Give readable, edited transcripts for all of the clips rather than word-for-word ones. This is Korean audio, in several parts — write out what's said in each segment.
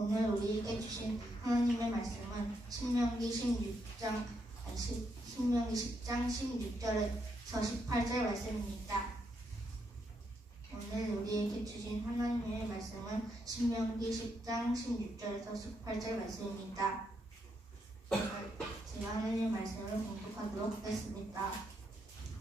오늘 우리에게 주신 하나님의 말씀은 신명기 10장 16절에서 18절 말씀입니다. 오늘 우리에게 주신 하나님의 말씀은 신명기 10장 16절에서 18절 말씀입니다. 제가 하나님의 말씀을 공독하도록 하겠습니다.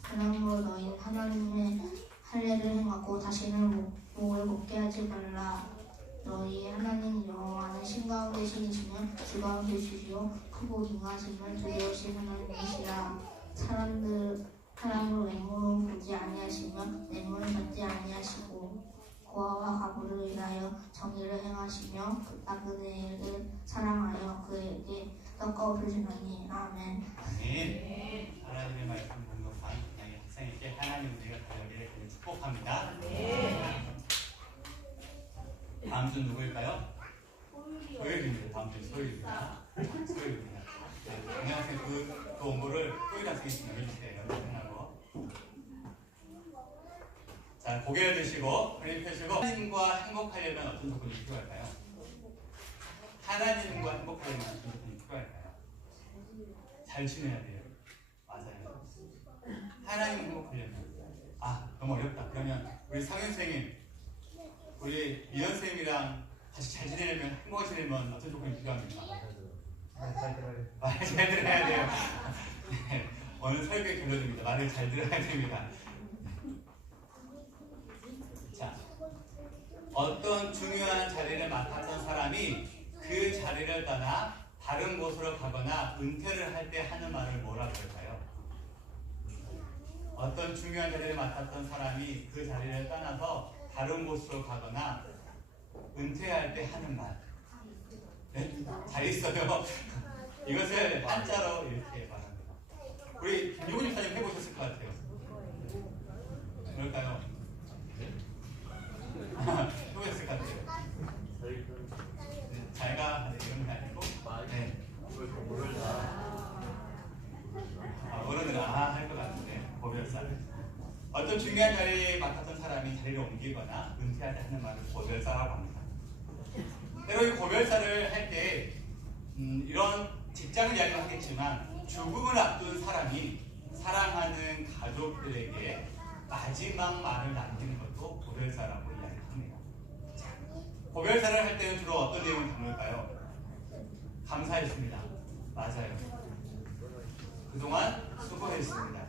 그러므로 너희는 하나님의 할례를 행하고 다시는 목을 못게 하지 말라. 너희의 하나님 여호와는 신 가운데 신이시며 주 가운데 주시오 크고 인하심을 두려우신 하나님이시라. 사람으로 외모를 보지 아니하시며 뇌물을 받지 아니하시고 고아와 과부를 위하여 정의를 행하시며 나그네를 사랑하여 그에게 떡거울을 주나니. 아멘. 아멘. 하나님의 말씀 공독한 그냥 학생에게 하나님 은혜가 더하기를 축복합니다. 다음 주 누구일까요? 소율입니다. 다음 주 소율입니다. 소율입니다. 네, 학생 그 원고를 소율 학생이 진행해주세요. 끝나고. 자, 고개를 드시고 허리를 펴시고 하나님과 행복하려면 어떤 조건이 필요할까요? 하나님과 행복하려면 어떤 조건이 필요할까요? 잘 지내야 돼요. 맞아요. 하나님 행복하려면 너무 어렵다. 그러면 우리 상현생님 우리 미연 쌤이랑 같이 잘 지내려면 행복하게 지내려면 어떤 조건이 필요합니까? 말 잘 들어야 돼요. 네, 오늘 설교의 결론입니다. 말을 잘 들어야 됩니다. 자, 어떤 중요한 자리를 맡았던 사람이 그 자리를 떠나 다른 곳으로 가거나 은퇴를 할 때 하는 말을 뭐라 그럴까요? 어떤 중요한 자리를 맡았던 사람이 그 자리를 떠나서 다른 곳으로 가거나 은퇴할 때 하는 말. 네? 잘 있어요. 이것을 한자로 이렇게 말합니다. 우리 김용훈 집사님 해보셨을 것 같아요. 그럴까요? 해보셨을 것 같아요. 잘가 이런 게 아니고 모르느라 할 것 같은데 고별사. 어떤 중요한 자리에 맡았던 사람이 자리를 옮기거나 은퇴할 때 하는 말을 고별사라고 합니다. 때로 이 고별사를 할 때 이런 직장을 이야기를 하겠지만 죽음을 앞둔 사람이 사랑하는 가족들에게 마지막 말을 남기는 것도 고별사라고 이야기를 합니다. 고별사를 할 때는 주로 어떤 내용을 담을까요? 감사했습니다. 맞아요. 그동안 수고했습니다.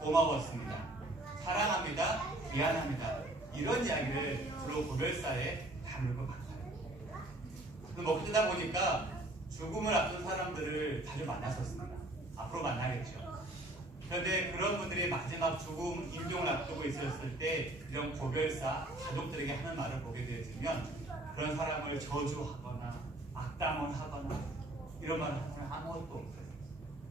고마웠습니다. 사랑합니다. 미안합니다. 이런 이야기를 주로 고별사에 담을 것 같아요. 먹고 뜨다 보니까 죽음을 앞둔 사람들을 자주 만났었습니다. 앞으로 만나겠죠. 그런데 그런 분들이 마지막 죽음, 임종을 앞두고 있었을 때 이런 고별사, 가족들에게 하는 말을 보게 되어지면 그런 사람을 저주하거나 악담을 이런 말을 하면 아무것도 없어요.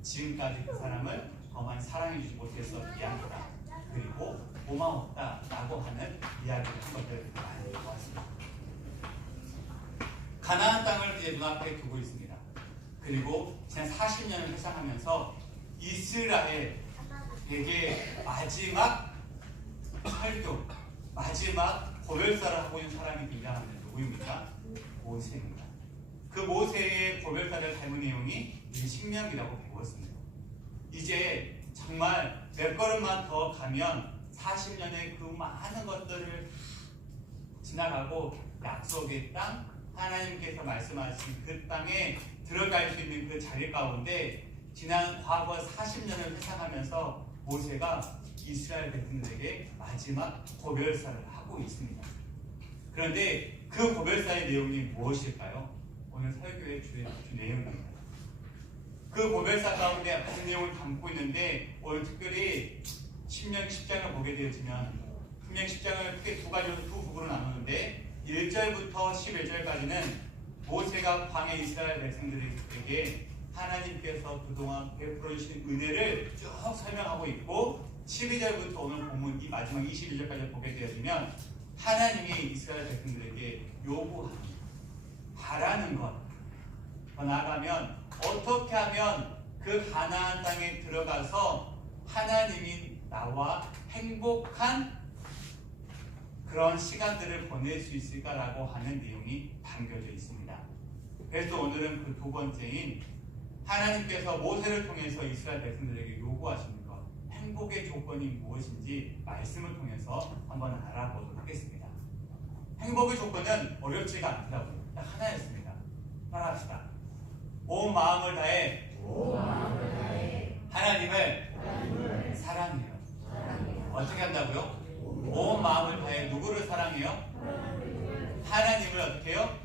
지금까지 그 사람을 더 많이 사랑해주지 못해서 미안하다. 그리고 고마웠다 라고 하는 이야기를 한 것들을 많이 보았습니다. 가나안 땅을 이제 눈앞에 두고 있습니다. 그리고 지난 40년을 회상하면서 이스라엘에게 마지막 설교, 마지막 고별사를 하고 있는 사람이 등장하는데 누구입니까? 모세입니다. 그 모세의 고별사를 닮은 내용이 이 신명기라고 배웠습니다. 이제 정말 몇 걸음만 더 가면 40년의 그 많은 것들을 지나가고 약속의 땅, 하나님께서 말씀하신 그 땅에 들어갈 수 있는 그 자리 가운데 지난 과거 40년을 회상하면서 모세가 이스라엘 백성들에게 마지막 고별사를 하고 있습니다. 그런데 그 고별사의 내용이 무엇일까요? 오늘 설교의 주 내용입니다. 그 고별사 가운데 많은 내용을 담고 있는데 오늘 특별히 신명기 10장을 보게 되어지면 신명기 10장을 크게 두 부분으로 나누는데 1절부터 11절까지는 모세가 광야 이스라엘 백성들에게 하나님께서 그동안 베풀어 주신 은혜를 쭉 설명하고 있고 12절부터 오늘 본문 이 마지막 21절까지 보게 되어지면 하나님이 이스라엘 백성들에게 요구하는 바라는 것, 더 나아가면 어떻게 하면 그 가나안 땅에 들어가서 하나님이 나와 행복한 그런 시간들을 보낼 수 있을까라고 하는 내용이 담겨져 있습니다. 그래서 오늘은 그 두 번째인 하나님께서 모세를 통해서 이스라엘 백성들에게 요구하시는 것, 행복의 조건이 무엇인지 말씀을 통해서 한번 알아보도록 하겠습니다. 행복의 조건은 어렵지가 않더라고요. 딱 하나였습니다. 따라합시다. 온 마음을 다해 하나님을 사랑해요. 어떻게 한다고요? 온 마음을 다해 누구를 사랑해요? 하나님을 어떻게 해요?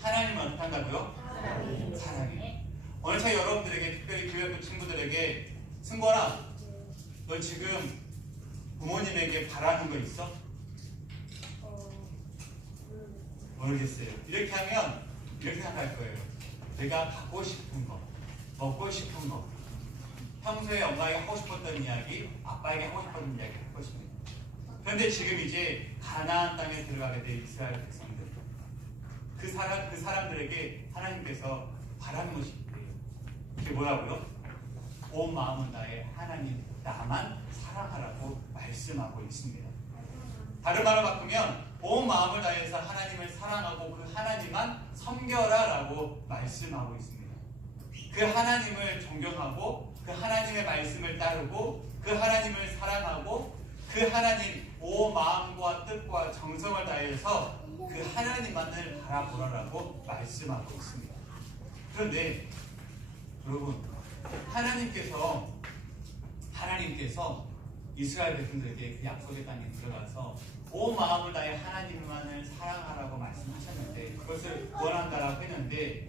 하나님을 어떻게 한다고요? 사랑해요. 오늘 제가 여러분들에게, 특별히 교회 친구들에게, 승권아, 너 지금 부모님에게 바라는 거 있어? 모르겠어요. 이렇게 하면 이렇게 생각할 거예요. 내가 갖고 싶은 거, 먹고 싶은 거, 평소에 엄마에게 하고 싶었던 이야기, 아빠에게 하고 싶었던 이야기 할 것입니다. 그런데 지금 이제 가나안 땅에 들어가게 된 이스라엘 백성들, 그 사람들에게 하나님께서 바라는 것이 있대요. 그게 뭐라고요? 온 마음은 다해 하나님 나만 사랑하라고 말씀하고 있습니다. 다른 말로 바꾸면 온 마음을 다해서 하나님을 사랑하고 그 하나님만 섬겨라 라고 말씀하고 있습니다. 그 하나님을 존경하고 그 하나님의 말씀을 따르고 그 하나님을 사랑하고 그 하나님 온 마음과 뜻과 정성을 다해서 그 하나님만을 바라보라라고 말씀하고 있습니다. 그런데 여러분, 하나님께서 이스라엘 백성들에게 그 약속의 땅에 들어가서 온 마음을 다해 하나님만을 사랑하라고 말씀하셨는데, 그것을 원한다라고 했는데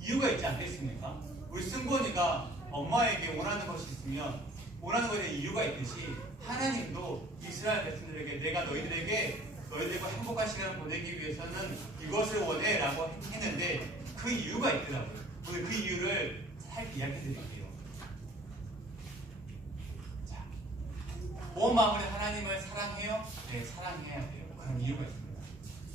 이유가 있지 않겠습니까? 우리 승곤이가 엄마에게 원하는 것이 있으면 원하는 것에 이유가 있듯이 하나님도 이스라엘 백성들에게 내가 너희들과 행복한 시간을 보내기 위해서는 이것을 원해 라고 했는데 그 이유가 있더라고요. 오늘 그 이유를 살짝 이야기해 드릴게요. 자, 온 마음으로 하나님을 사랑해요? 네, 사랑해야 돼요. 그런 이유가 있습니다.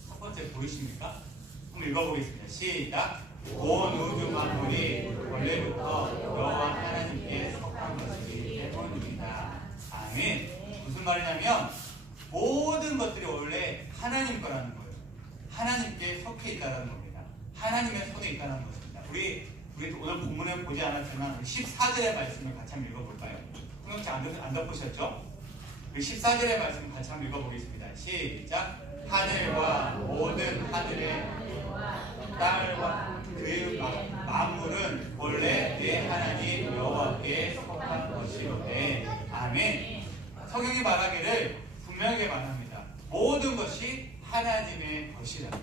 첫 번째 보이십니까? 한번 읽어보겠습니다. 시작! 온 우주 만물이 원래부터 여호와 하나님께 속한 것이기 때문입니다. 아멘. 무슨 말이냐면 모든 것들이 원래 하나님 거라는 거예요. 하나님께 속해 있다는 겁니다. 하나님의 손에 있다는 것입니다. 우리 오늘 본문에 보지 않았지만 14절의 말씀을 같이 한번 읽어볼까요? 성경책 안 덮으셨죠? 14절의 말씀 같이 한번 읽어보겠습니다. 시작! 하늘과 모든 하늘의 땅과 그 만물은 원래 내 하나님 여호와께 속한 것이로되. 아멘. 성경이 말하기를 분명하게 말합니다. 모든 것이 하나님의 것이다.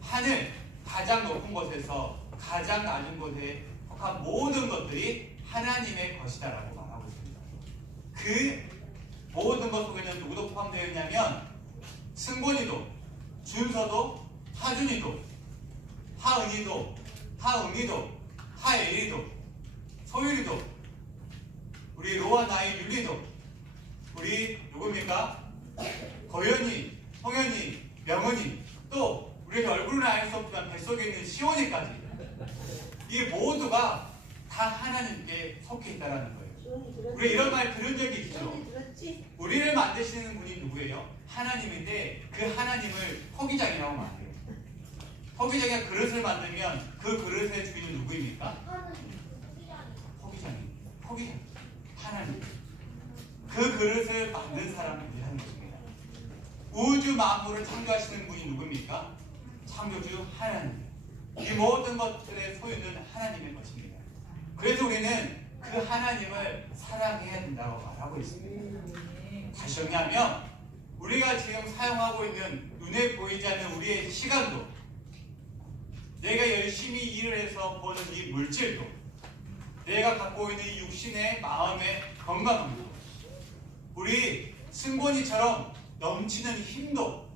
하늘 가장 높은 곳에서 가장 낮은 곳에 속한 모든 것들이 하나님의 것이다라고 말하고 있습니다. 그 모든 것 속에는 누구도 포함되어 있냐면 승곤이도, 준서도, 하준이도, 하은이도, 하응이도, 하엘이도, 소율이도, 우리 로아 나이 율리도, 우리 누굽니까? 고현이, 성현이, 명은이, 또 우리 얼굴은 알 수 없지만 뱃속에 있는 시온이까지, 이 모두가 다 하나님께 속해 있다는 거예요. 우리 이런 말 들은 적이 있죠? 우리를 만드시는 분이 누구예요? 하나님인데 그 하나님을 토기장이라고 말해요. 토기장이 그릇을 만들면 그 그릇의 주인은 누구입니까? 토기장. 하나님. 그 그릇을 만든 사람이라는 것입니다. 우주 만물을 창조하시는 분이 누굽니까? 창조주 하나님. 이 모든 것들의 소유는 하나님의 것입니다. 그래서 우리는 그 하나님을 사랑해야 된다고 말하고 있습니다. 다시 정리하면 우리가 지금 사용하고 있는 눈에 보이지 않는 우리의 시간도, 내가 열심히 일을 해서 버는 이 물질도, 내가 갖고 있는 이 육신의 마음의 건강도, 우리 승곤이처럼 넘치는 힘도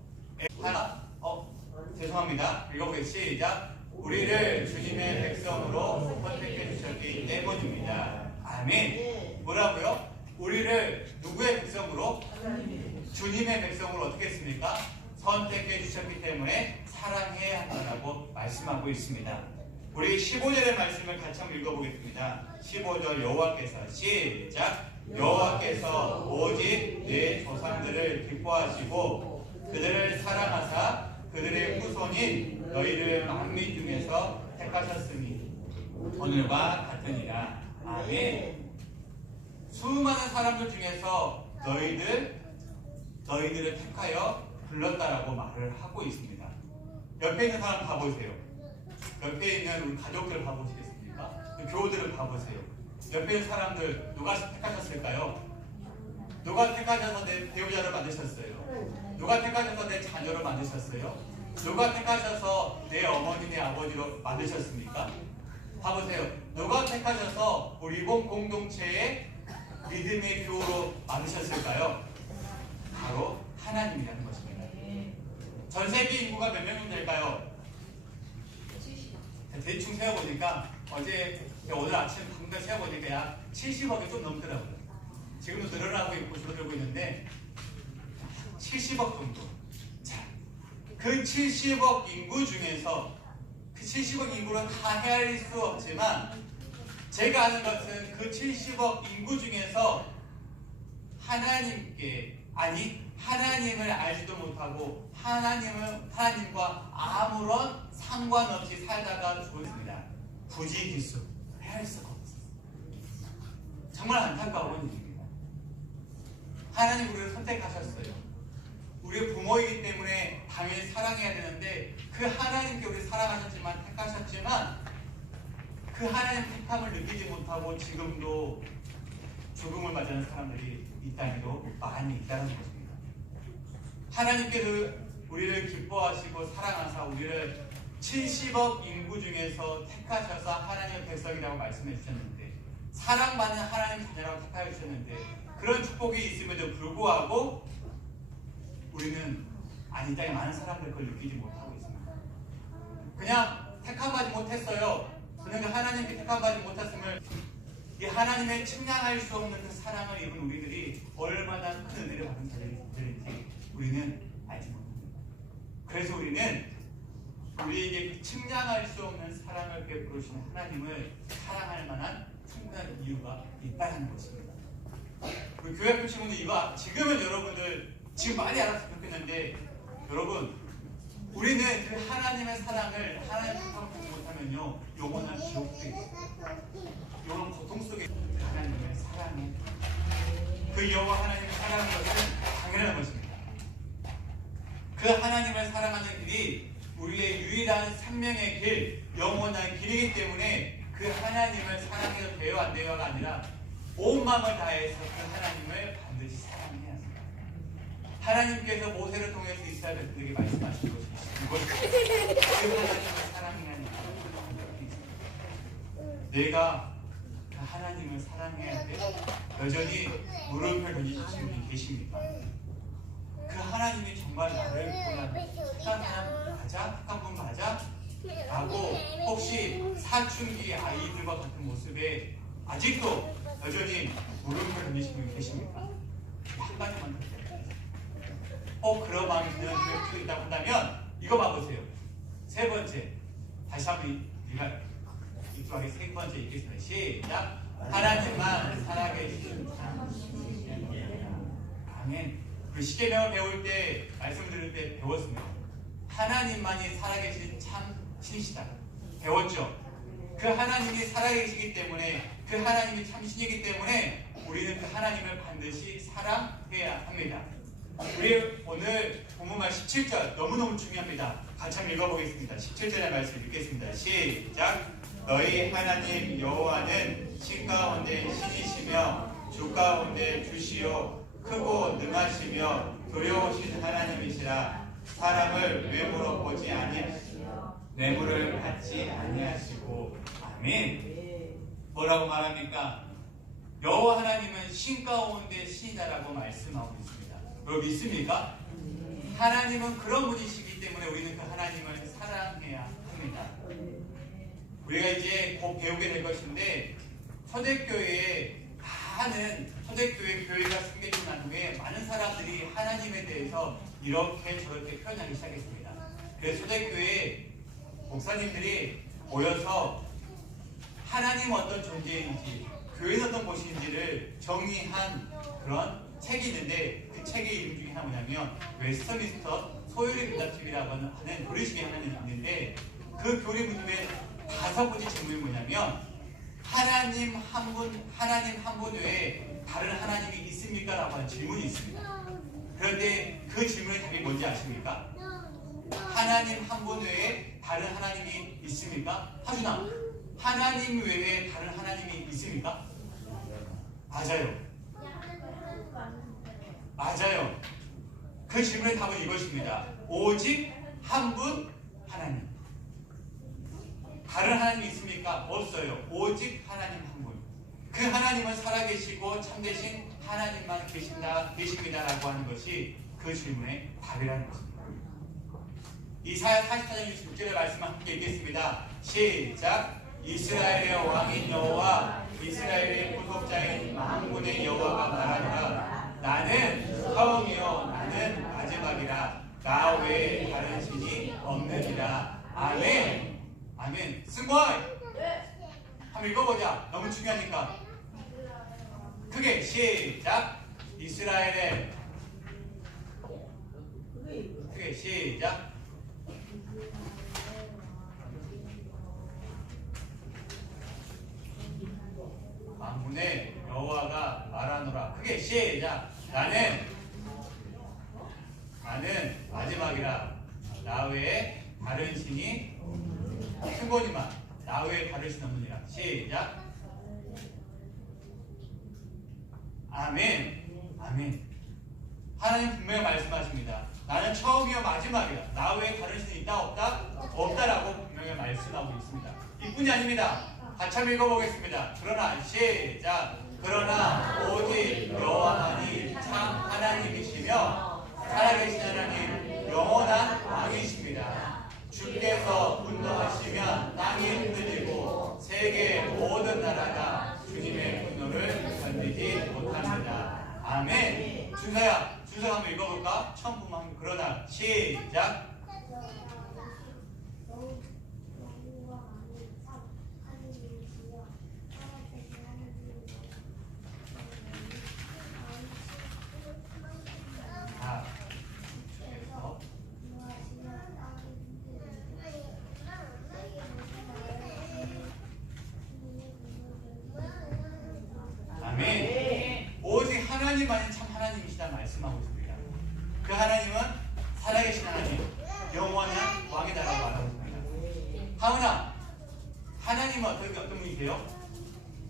죄송합니다. 읽어보겠습니다. 시작. 우리를 주님의 백성으로 선택해 주셨기 때문입니다. 아멘. 뭐라고요? 우리를 누구의 백성으로? 주님의 백성으로 어떻게 했습니까? 선택해 주셨기 때문에 사랑해야 한다고 말씀하고 있습니다. 우리 15절의 말씀을 같이 한번 읽어보겠습니다. 15절 여호와께서 시작. 여호와께서 오직 내 조상들을 기뻐하시고 그들을 사랑하사 그 그들의 후손인 너희를 만민 중에서 택하셨으니 오늘과 같으니라. 아멘. 수많은 사람들 중에서 너희들을 택하여 불렀다라고 말을 하고 있습니다. 옆에 있는 사람 봐보세요. 옆에 있는 우리 가족들 봐보시겠습니까? 교우들을 봐보세요. 옆에 있는 사람들 누가 택하셨을까요? 누가 택하셔서 내 배우자를 만드셨어요? 누가 택하셔서 내 자녀를 만드셨어요? 누가 택하셔서 내 어머니, 내 아버지로 만드셨습니까? 봐보세요. 누가 택하셔서 우리 이번 공동체의 믿음의 교우로 만드셨을까요? 바로 하나님이라는 것입니다. 전 세계 인구가 몇 명 될까요? 대충 세어보니까 오늘 아침 방금 세어보니까 약 70억이 좀 넘더라고요. 지금도 늘어나고 있고 줄어들고 있는데 70억 정도. 자, 그 70억 인구 중에서 그 70억 인구를 다 헤아릴 수 없지만 제가 아는 것은 그 70억 인구 중에서 하나님을 알지도 못하고 하나님과 아무런 상관없이 살다가 죽었습니다. 부지기수 헤아릴 수가 없어요. 정말 안타까운 일입니다. 하나님 우리를 선택하셨어요. 우리의 부모이기 때문에 당연히 사랑해야 되는데 그 하나님께 우리 사랑하셨지만 택하셨지만 그 하나님 택함을 느끼지 못하고 지금도 죽음을 맞이하는 사람들이 이 땅에도 많이 있다는 것입니다. 하나님께서 우리를 기뻐하시고 사랑하사 우리를 70억 인구 중에서 택하셔서 하나님의 백성이라고 말씀해 주셨는데 사랑받는 하나님 자녀라고 택하여 주셨는데 그런 축복이 있음에도 불구하고 우리는 이 땅에 많은 사람들 그걸 느끼지 못하고 있습니다. 그냥 택함받지 못했어요. 저는 그 하나님께 택함받지 못했음을 이 하나님의 측량할 수 없는 그 사랑을 입은 우리들이 얼마나 큰 은혜를 받은 자들인지 우리는 알지 못합니다. 그래서 우리는 우리에게 그 측량할 수 없는 사랑을 베풀으시는 하나님을 사랑할 만한 충분한 이유가 있다는 것입니다. 우리 교회 학교 친구들 이거 지금은 여러분들 지금 많이 알았으면 좋겠는데 여러분 우리는 그 하나님의 사랑을 하나님 뜻대로 보지 못하면요 영원한 지옥도 있어요. 영원한 고통 속에 하나님을 사랑해 그 여호와 하나님을 사랑하는 것은 당연한 것입니다. 그 하나님을 사랑하는 길이 우리의 유일한 생명의 길, 영원한 길이기 때문에 그 하나님을 사랑해도 돼요 안 돼요가 아니라 온 마음을 다해서 그 하나님을 반드시 사랑해야 합니다. 하나님께서 모세를 통해서 이스라엘 백성에게 말씀하신 것이 이것입니다. 그 하나님을 사랑해야 합니다. 내가 그 하나님을 사랑해야 돼. 여전히 물음표 던지시는 분이 계십니까? 그 하나님이 정말 나를 택한 분 맞아? 라고 혹시 사춘기 아이들과 같은 모습에 아직도 여전히 물음표 던지시는 분이 계십니까? 한 가지만 더 그런 마음이 드는 교육이 있다고 한다면 이거 봐보세요. 세 번째 다시 한번 이쪽하게 세 번째 읽겠습니다. 시작. 하나님만 살아계신 아멘. 그 시계명을 배울 때 말씀 드릴 때 배웠습니다. 하나님만이 살아계신 참 신이시다. 배웠죠. 그 하나님이 살아계시기 때문에 그 하나님이 참신이기 때문에 우리는 그 하나님을 반드시 사랑해야 합니다. 우리 오늘 본문말 17절 너무너무 중요합니다. 같이 한번 읽어보겠습니다. 17절의 말씀 읽겠습니다. 시작. 너희 하나님 여호와는 신 가운데 신이시며 주 가운데 주시요 크고 능하시며 두려우신 하나님이시라. 사람을 외모로 보지 아니하시며 뇌물을 받지 아니하시고 아멘. 뭐라고 말합니까? 여호와 하나님은 신 가운데 신이다라고 말씀하고 있습니다. 여러분 믿습니까? 하나님은 그런 분이시기 때문에 우리는 그 하나님을 사랑해야 합니다. 우리가 이제 곧 배우게 될 것인데 초대교회에 초대교회 교회가 생기고 난 후에 많은 사람들이 하나님에 대해서 이렇게 저렇게 표현하기 시작했습니다. 그래서 초대교회 목사님들이 모여서 하나님 어떤 존재인지 교회는 어떤 곳인지를 정리한 그런 책이 있는데 그 책의 이름 중에 하나 뭐냐면 웨스터민스터 소요리 문답집이라고 하는 교리집이 하나 있는데 그 교리 문집의 5번째 질문이 뭐냐면 하나님 한 분 외에 다른 하나님이 있습니까? 라고 하는 질문이 있습니다. 그런데 그 질문의 답이 뭔지 아십니까? 하나님 한 분 외에 다른 하나님이 있습니까? 하준아, 하나님 외에 다른 하나님이 있습니까? 맞아요. 맞아요. 그 질문의 답은 이것입니다. 오직 한 분 하나님. 다른 하나님이 있습니까? 없어요. 오직 하나님 한 분. 그 하나님은 살아계시고 참되신 하나님만 계십니다라고 하는 것이 그 질문의 답이라는 것입니다. 이사야 44장 26절의 말씀을 함께 읽겠습니다. 시작. 이스라엘의 왕인 여호와 이스라엘의 구속자인 만군의 여호와가 말하노라. 나는 처음이요 나는 마지막이라. 나 외에 다른 신이 없느니라. 아멘. 아멘. 승관 한번 읽어보자. 너무 중요하니까. 크게 시작. 이스라엘의 크게 시작. 만군의 여호와가 말하노라. 크게 시작. 나는 마지막이라. 나 외에 다른 신이 승곤이만 나 외에 다른 신 없느니라. 시작. 아멘. 아멘. 하나님 분명히 말씀하십니다. 나는 처음이요 마지막이야. 나 외에 다른 신이 있다 없다? 없다라고 분명히 말씀하고 있습니다. 이뿐이 아닙니다. 같이 한번 읽어보겠습니다. 그러나 시작. 그러나 오직 여호와만이 참 하나님이시며 살아계신 하나님 영원한 왕이십니다. 주께서 분노하시면 땅이 흔들리고 세계 모든 나라가 주님의 분노를 견디지 못합니다. 아멘. 준서야, 준서 한번 읽어볼까? 처음 보면 그러나 시작. 아멘. 오직 하나님만이 참 하나님이시다 말씀하고 있습니다. 그 하나님은 살아계신 하나님, 영원한 왕이다라고 말하고 있습니다. 하은아, 하나님은 어떤 분이세요?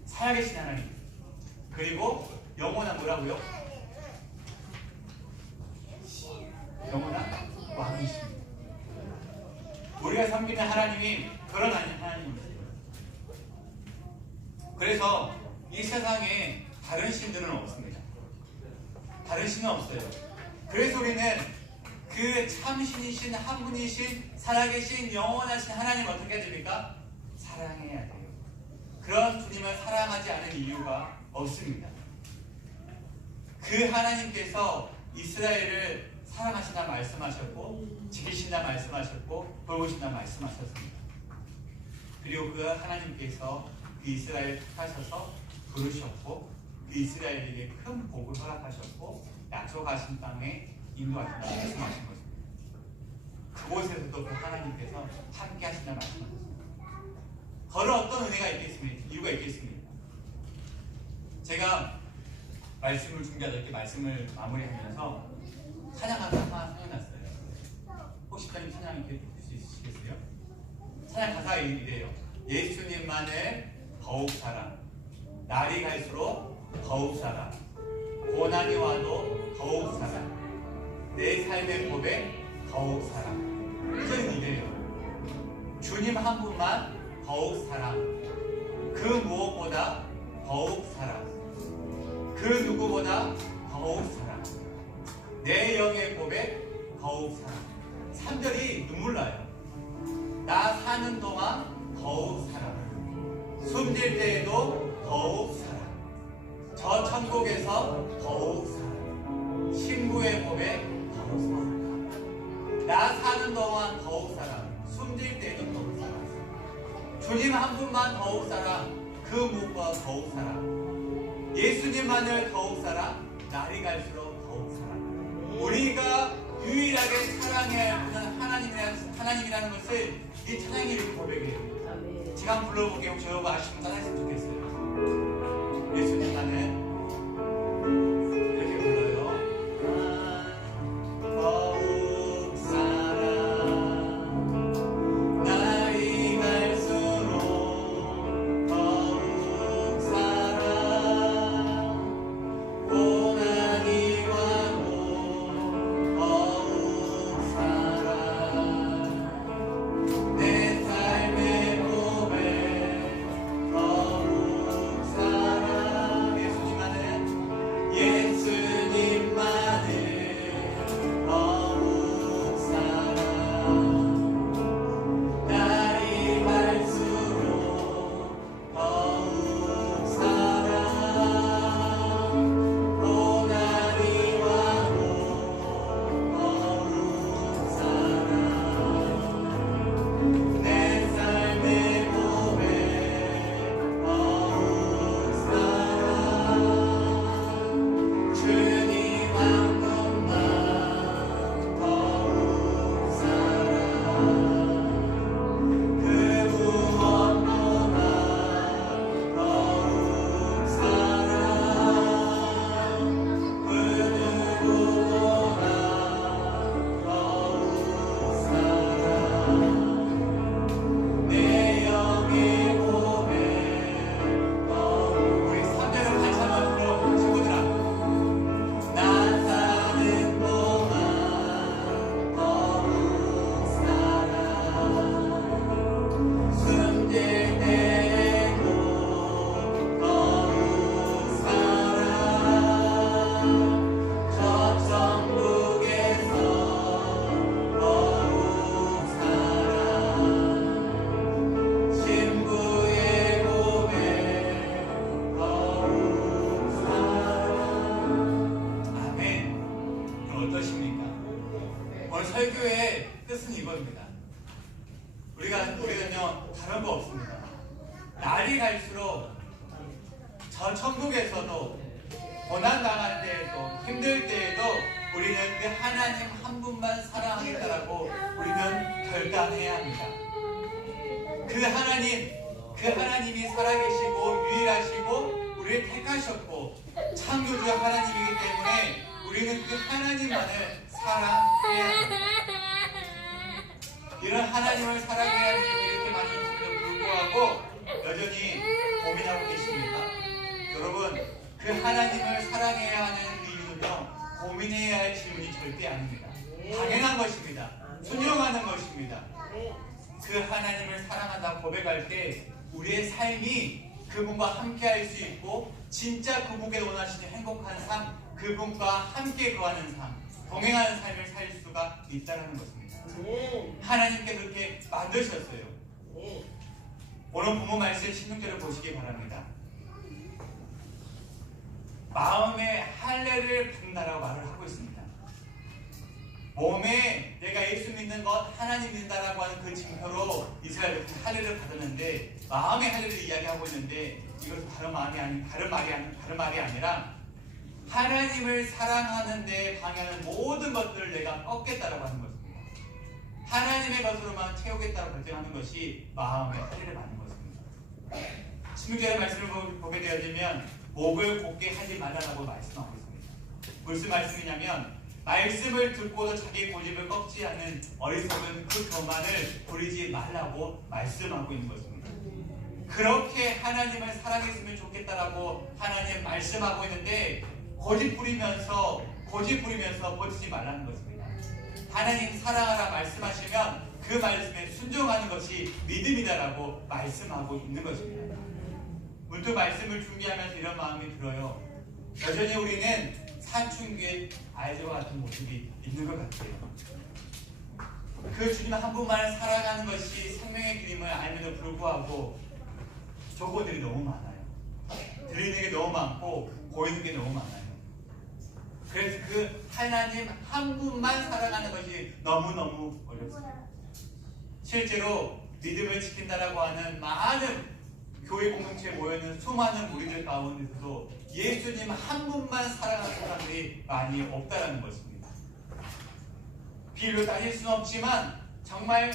살아계신 하나님. 그리고 영원한 뭐라고요? 영원한 왕이십니다. 우리가 섬기는 하나님이 그런 하나님이세요. 그래서 이 세상에 다른 신들은 없습니다. 다른 신은 없어요. 그래서 우리는 그 참신이신 한 분이신 살아계신 영원하신 하나님 어떻게 해야 됩니까? 사랑해야 돼요. 그런 주님을 사랑하지 않은 이유가 없습니다. 그 하나님께서 이스라엘을 사랑하신다 말씀하셨고 지키신다 말씀하셨고 돌보신다 말씀하셨습니다. 그리고 그 하나님께서 그 이스라엘을 택하셔서 부르셨고 그 이스라엘에게 큰 복을 허락하셨고 약속하신 땅에 인도하신다 말씀하신 것입니다. 그곳에서도 그 하나님께서 함께 하신다 말씀하셨습니다. 그런 어떤 은혜가 있겠습니까? 이유가 있겠습니까? 제가 말씀을 준비하다 이렇게 말씀을 마무리하면서 찬양 하나 생각났어요. 혹시 다른 찬양 이렇게 볼 수 있으시겠어요? 찬양 가사가 이래요. 예수님만을 더욱 사랑, 날이 갈수록 더욱 사랑, 고난이 와도 더욱 사랑, 내 삶의 고백 더욱 사랑. 이제는 이래요. 주님 한 분만 더욱 사랑, 그 무엇보다 더욱 사랑, 그 누구보다 더욱 사랑, 내 영의 고백 더욱 사랑. 3절이 눈물 나요. 나 사는 동안 더욱 사랑, 숨질 때에도 더욱 사랑, 저 천국에서 더욱 사랑, 신부의 고백 더욱 사랑, 나 사는 동안 더욱 사랑, 숨질 때에도 더욱 사랑, 주님 한 분만 더욱 사랑, 그 무엇보다 더욱 사랑. 예수님만을 더욱 사랑, 날이 갈수록 더욱 사랑. 우리가 유일하게 사랑해야 할 분은 하나님이라는 것을 이 찬양이 이렇게 고백해요. 제가 한번 불러볼게요. 혹시 여러분 아시면 따라했으면 좋겠어요. 예수님만을 이렇게 불러요. 더욱 사랑, 날이 갈수록 더욱 사랑, 고난이 와도 더욱 사랑, 내 삶의 고백 더욱 사랑. 예수님만을 더욱 사랑, 날이 갈수록 더욱 사랑, 고난이 와도 더욱 사랑, 내 삶의 고백 더욱 사랑, 주님 한 분만 더욱 사랑, 그 무엇보다 더욱 사랑, 그 누구보다 더욱 사랑, 내 영의 고백 더욱. 우리 3절을 다시 한번 불러 친구들아. 나 사는 동안 더욱 사랑, 숨질 때에도 더욱 사랑, 저 천국에서 더욱 사랑, 신부의 고백 더욱 사랑. 아멘. 그럼 어떠십니까? 오늘 설교의 뜻은 이겁니다. 우리는요 다른 거 없습니다. 날이 갈수록 저 천국에서도 고난 당할 때에도 힘들 때에도 우리는 그 하나님 한 분만 사랑하겠다라고 우리는 결단해야 합니다. 그 하나님이 살아계시고 유일하시고 우리를 택하셨고 창조주 하나님이기 때문에 우리는 그 하나님만을 사랑해야 합니다. 이런 하나님을 사랑해야 하는 분이 이렇게 많이 있음에도 불구하고 여전히 고민하고 계십니까? 여러분, 그 하나님을 사랑해야 하는 그 이유는요 고민해야 할 질문이 절대 아닙니다. 당연한 것입니다. 순종하는 것입니다. 그 하나님을 사랑한다고 고백할 때 우리의 삶이 그분과 함께 할 수 있고 진짜 그분께 원하시는 행복한 삶, 그분과 함께 거하는 삶, 동행하는 삶을 살 수가 있다는 것입니다. 하나님께 그렇게 만드셨어요. 오늘 본문 말씀 16절을 보시기 바랍니다. 마음에 할례를 받는다라고 말을 하고 있습니다. 몸에 내가 예수 믿는 것, 하나님 믿는다라고 하는 그 징표로 이스라엘 백성이 할례를 받았는데 마음의 할례를 이야기하고 있는데 이것은 다른 말이 아니라 하나님을 사랑하는 데 방해하는 모든 것들을 내가 꺾겠다라고 하는 것입니다. 하나님의 것으로만 채우겠다고 결정하는 것이 마음의 할례를 받는 것입니다. 16절의 말씀을 보게 되어지면 목을 곧게 하지 말라라고 말씀하고 있습니다. 무슨 말씀이냐면 말씀을 듣고도 자기 고집을 꺾지 않는 어리석은 그 교만을 부리지 말라고 말씀하고 있는 것입니다. 그렇게 하나님을 사랑했으면 좋겠다라고 하나님 말씀하고 있는데 고집 부리면서 버티지 말라는 것입니다. 하나님 사랑하라 말씀하시면 그 말씀에 순종하는 것이 믿음이다라고 말씀하고 있는 것입니다. 문득 말씀을 준비하면서 이런 마음이 들어요. 여전히 우리는 사춘기의 아이들과 같은 모습이 있는 것 같아요. 그 주님 한 분만을 살아가는 것이 생명의 길임을 알면서 불구하고 조건들이 너무 많아요. 들리는 게 너무 많고 보이는 게 너무 많아요. 그래서 그 하나님 한 분만 살아가는 것이 너무너무 어렵습니다. 실제로 믿음을 지킨다라고 하는 많은 교회 공동체에 모여있는 수많은 무리들 가운데서도 예수님 한 분만 사랑하는 사람들이 많이 없다라는 것입니다. 비율로 따질 수는 없지만 정말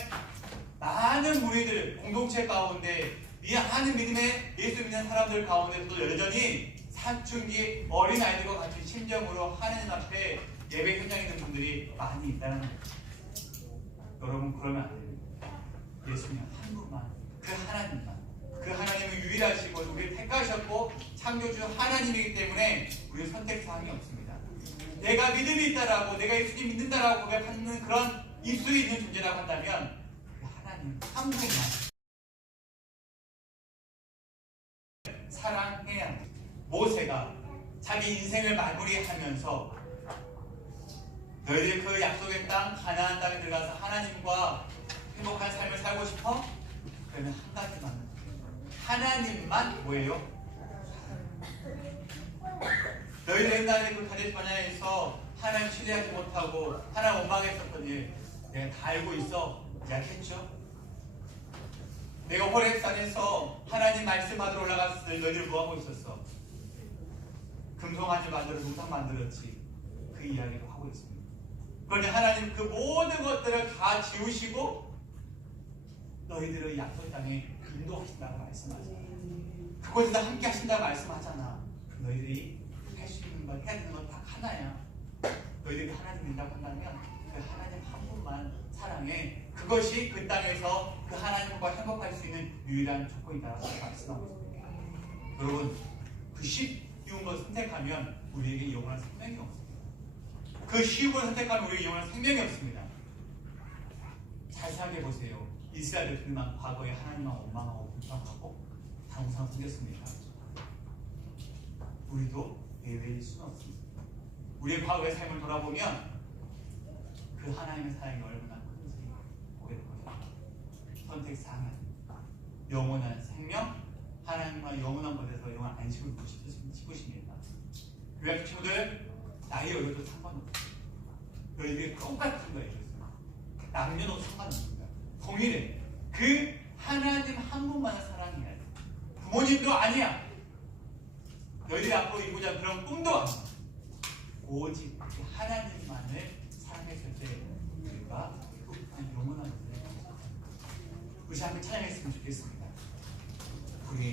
많은 무리들 공동체 가운데 많은 믿음의 예수 믿는 사람들 가운데서도 여전히 사춘기 어린아이들과 같은 심정으로 하나님 앞에 예배 현장에 있는 분들이 많이 있다는 거죠. 여러분 그러면 안 됩니다. 예수님 한 분만, 그 하나님만, 그 하나님은 유일하시고 우리를 택하셨고 창조주 하나님이기 때문에 우리는 선택사항이 없습니다. 내가 믿음이 있다라고, 내가 예수님 믿는다라고 고백하는 그런 입술이 있는 존재라고 한다면 그 하나님 한 분만 사랑해야 합니다. 모세가 자기 인생을 마무리하면서 너희들 그 약속의 땅 가나안 땅에 들어가서 하나님과 행복한 삶을 살고 싶어? 그러면 한 가지만, 하나님만 뭐예요? 너희들 옛날에 그 가데스 바네아에서 하나님 신뢰하지 못하고 하나님 원망했었던 일 내가 다 알고 있어. 약했죠? 내가 호렙산에서 하나님 말씀받으러 올라갔을 때 너희들 뭐하고 있었어? 금송아지 만들어 우상 만들었지. 그 이야기를 하고 있습니다. 그런데 하나님 그 모든 것들을 다 지우시고 너희들을 약속 땅에 인도하신다고 말씀하잖아. 그곳에서 함께 하신다고 말씀하잖아. 너희들이 할 수 있는 것, 해야 되는 건 딱 하나야. 너희들이 하나님 믿는다고 한다면 그 하나님 한 분만 사랑해. 그것이 그 땅에서 그 하나님과 행복할 수 있는 유일한 조건이다라고 말씀하고 있습니다. 여러분 그 쉬운 걸 선택하면 우리에게 영원한 생명이 없습니다. 그 쉬운 걸 선택하면 우리에게 영원한 생명이 없습니다. 잘 생각해 보세요. 이스라엘 백성만 과거에 하나님만 원망하고 불평하고 당우상 생겼습니까? 우리도 예외일 수는 없습니다. 우리의 과거의 삶을 돌아보면 그 하나님의 사랑이 얼마나 큰지 보게 될 것입니다. 선택사항이 아닙니다. 영원한 생명, 하나님과 영원한 것에서 영원한 안식을 누리고 싶으십니다. 교회 친구들 나이 어려도 상관없어요. 너희들이 똑같은 거예요. 남녀노소 상관없습니다. 동일해. 그 하나님 한 분만을 사랑해야 돼. 부모님도 아니야. 너희들이 앞으로 이루고자 그런 꿈도 아니야. 오직 그 하나님만을 사랑했을 때 우리가 영원한 것을 우리 함께 찬양했으면 좋겠습니다. 우리